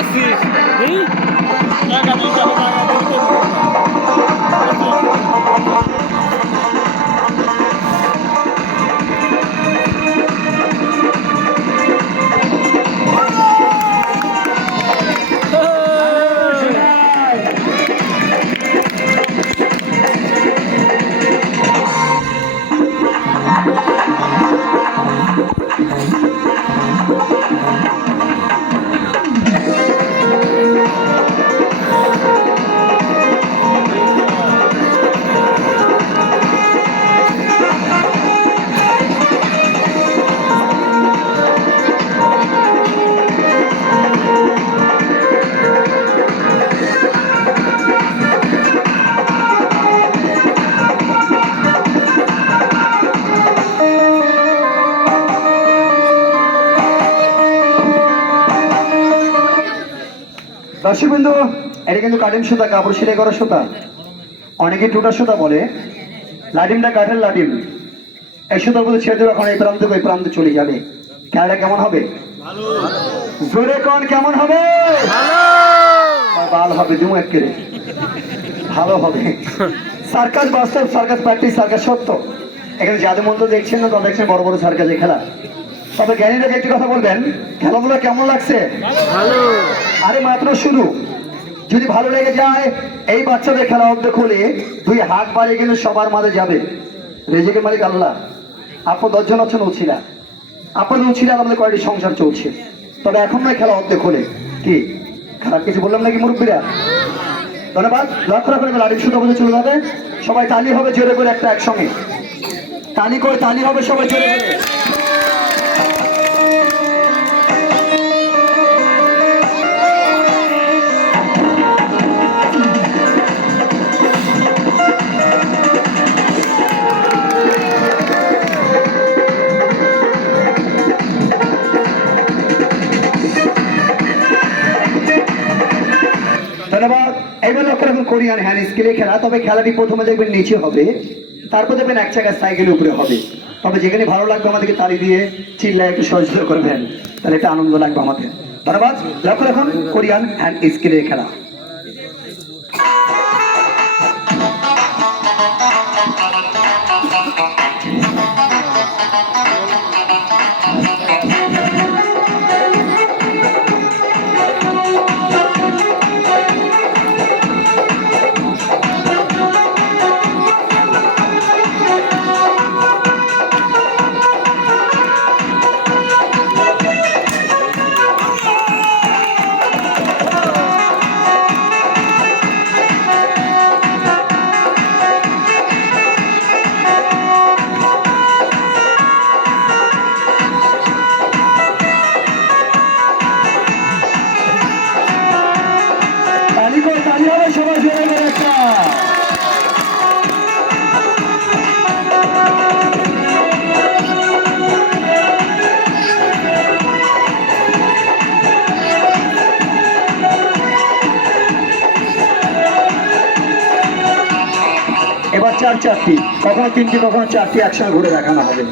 করছিস টাকা দিয়ে যাবো টাকা দিয়ে দর্শকবৃন্দু, এটা কিন্তু কাটিম সুতা, কাপড় সেলাই করা সুতা। অনেকে টুটা সুতা বলে। লাডিমটা কাঠের লাডিম। এই সুতার মধ্যে ছেড়ে দেবে, এখন এই প্রান্ত থেকে ওই প্রান্তে চলে যাবে। খেলাটা কেমন হবে? জোরে কোন কেমন হবে? ভালো হবে, দুমু এক করে ভালো হবে। সার্কাস বাস্তব, সার্কাস প্র্যাকটিস, সার্কাস সত্য। এখানে যাদের মধ্যে দেখছেন না, তারা দেখছেন বড় বড় সার্কাসে খেলা। তবে জ্ঞানীরা একটি কথা বলবেন, খেলাধুলা কেমন লাগছে? আরে মাত্র শুরু। যদি ভালো লেগে যায়, এই বাচ্চাদের খেলা অর্ধেক হলে 2 হাত বাড়িয়ে কিন্তু সবার মাঝে যাবে। রেজেকের মালিক আল্লাহ। আপনার 10 জন আছেন উছিলা, আপনাদের উছিলা আমাদের কয়েকটি সংসার চলছে। তবে এখন নয়, খেলা অর্ধেক হলে। কি খারাপ কিছু বললাম নাকি মুরব্বীরা? ধন্যবাদ। লক্ষ্য রাখবেন, লাড়ির সুতো বলে চলে যাবে। সবাই তালি হবে জোরে করে, একটা একসঙ্গে তালি করে, তালি হবে সবাই জোরে করে। ধন্যবাদ। এইবার লক্ষ্য রাখুন, কোরিয়ান হ্যান্ড স্কিলে খেলা। তবে খেলাটি প্রথমে দেখবেন নিচে হবে, তারপর দেখবেন এক জায়গায় সাইকেলের উপরে হবে। তবে যেখানে ভালো লাগবে আমাদেরকে তালি দিয়ে চিল্লায় একটু সহযোগিতা করবেন, তাহলে একটা আনন্দ লাগবে আমাদের। ধন্যবাদ। লক্ষ্য রাখুন, কোরিয়ান হ্যান্ড স্কিলের খেলা। এবার 4 4টি, কখনো 3টি, কখনো 4টি একসঙ্গে ঘুরে দেখানো হবে।